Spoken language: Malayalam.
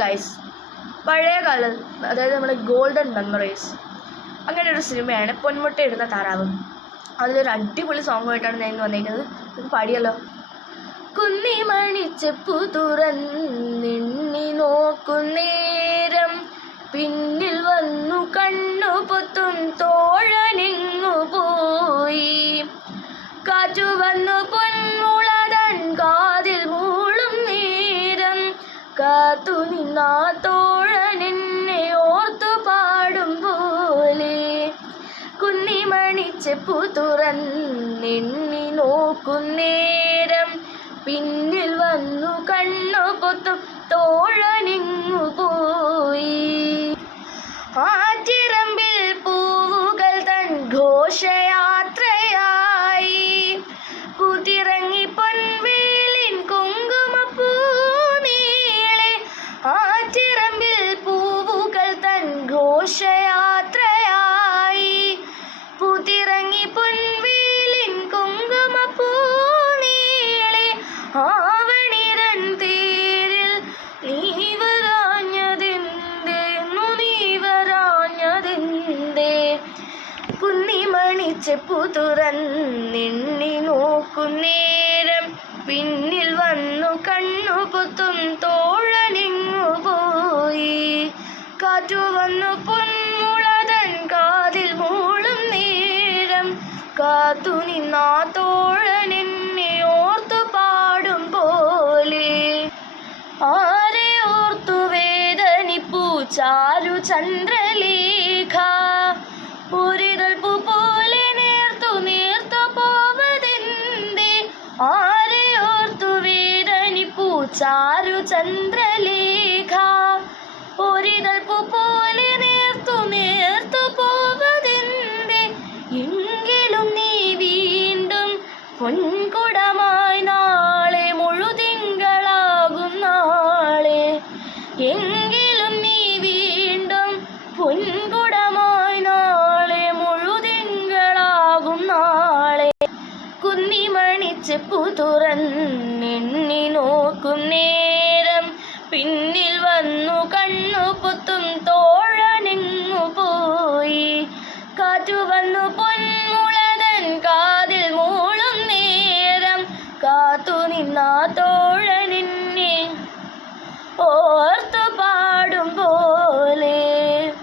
ഗൈസ്, പഴയ കാലം, അതായത് നമ്മുടെ ഗോൾഡൻ മെമ്മറീസ്, അങ്ങനെ ഒരു സിനിമയാണ് പൊന്മുട്ടയിടുന്ന താറാവ്. അതിലൊരു അടിപൊളി സോങ്ങുമായിട്ടാണ് ഞാൻ ഇന്ന് വന്നിരിക്കുന്നത്. ഇത് പാടിയല്ലോ. കുന്നിമണിച്ചെപ്പു തുറന്നിണ്ണി നോക്കുന്നേരം പിന്നിൽ വന്നു കണ്ണു പൊത്തും തോഴനെങ്ങു പോയി. കാറ്റു വന്നു പൊന്മുളതൻ കാതിൽ മൂളും നേരം കാത്തു നിന്നാ തോഴനെന്നെ ഓർത്തു പാടും പോലെ. കുന്നിമണിച്ചെപ്പു തുറന്നെണ്ണി നോക്കുന്നേരം പിന്നിൽ വന്നു കണ്ണു പൊത്തും തോഴനെങ്ങു പോയി. ആറ്റിറമ്പിൽ പൂവുകൾ തൻ ഘോഷയാത്രയായി കുതിറങ്ങി പൊൻവേലിൻ കുങ്കുമപ്പൂ നീളെ. ആറ്റിറമ്പിൽ പൂവുകൾ തൻ ഘോഷയാത്രയായി കുതിറങ്ങി പൊൻവേലിൻ കുങ്കുമപ്പൂ നീളെ. ആവണിരൻ തേരിൽ നീ വരാഞ്ഞതെന്തേ കുന്നിമണിച്ചെപ്പു തുറന്നെണ്ണി നോക്കുന്നേരം പിന്നിൽ വന്നു കണ്ണു പൊത്തും തോഴനെങ്ങു പോയി. കാറ്റു വന്നു പൊന്മുളതൻ കാതിൽ മൂളും നേരം കാത്തു നിന്നാ തോഴനെന്നെ ഓർത്തു പാടും പോലെ. ആരെ ഓർത്തു വേദനിപ്പൂ ചാരു ചന്ദ്രലേഖ ഒരിതൾ പൂ പോലെ നേർത്തു നേർത്തു പോവതെന്തേ. ആരെ ഓർത്തു വേദനിപ്പൂ ചാരു ചന്ദ്രലേഖ ഒരിതൾ പൂ പോലെ നേർത്തു നേർത്തു പോവതെന്തേ. എങ്കിലും നീ വീണ്ടും പൊൻകുടമായി നാളെ മുഴുതിങ്കളാകും നാളെ. എങ്കിലും നീ വീണ്ടും പൊൻകുടമായി നാളെ മുഴുതിങ്കളാകും നാളെ. കുന്നിമണിച്ചെപ്പു തുറന്നെണ്ണി നോക്കും നേരം പിന്നിൽ വന്നു കണ്ണു പൊത്തും തോഴനെങ്ങു പോയി. കാറ്റു വന്നു പൊന്മുളതൻ കാതിൽ മൂളും നേരം കാത്തു നിന്നാ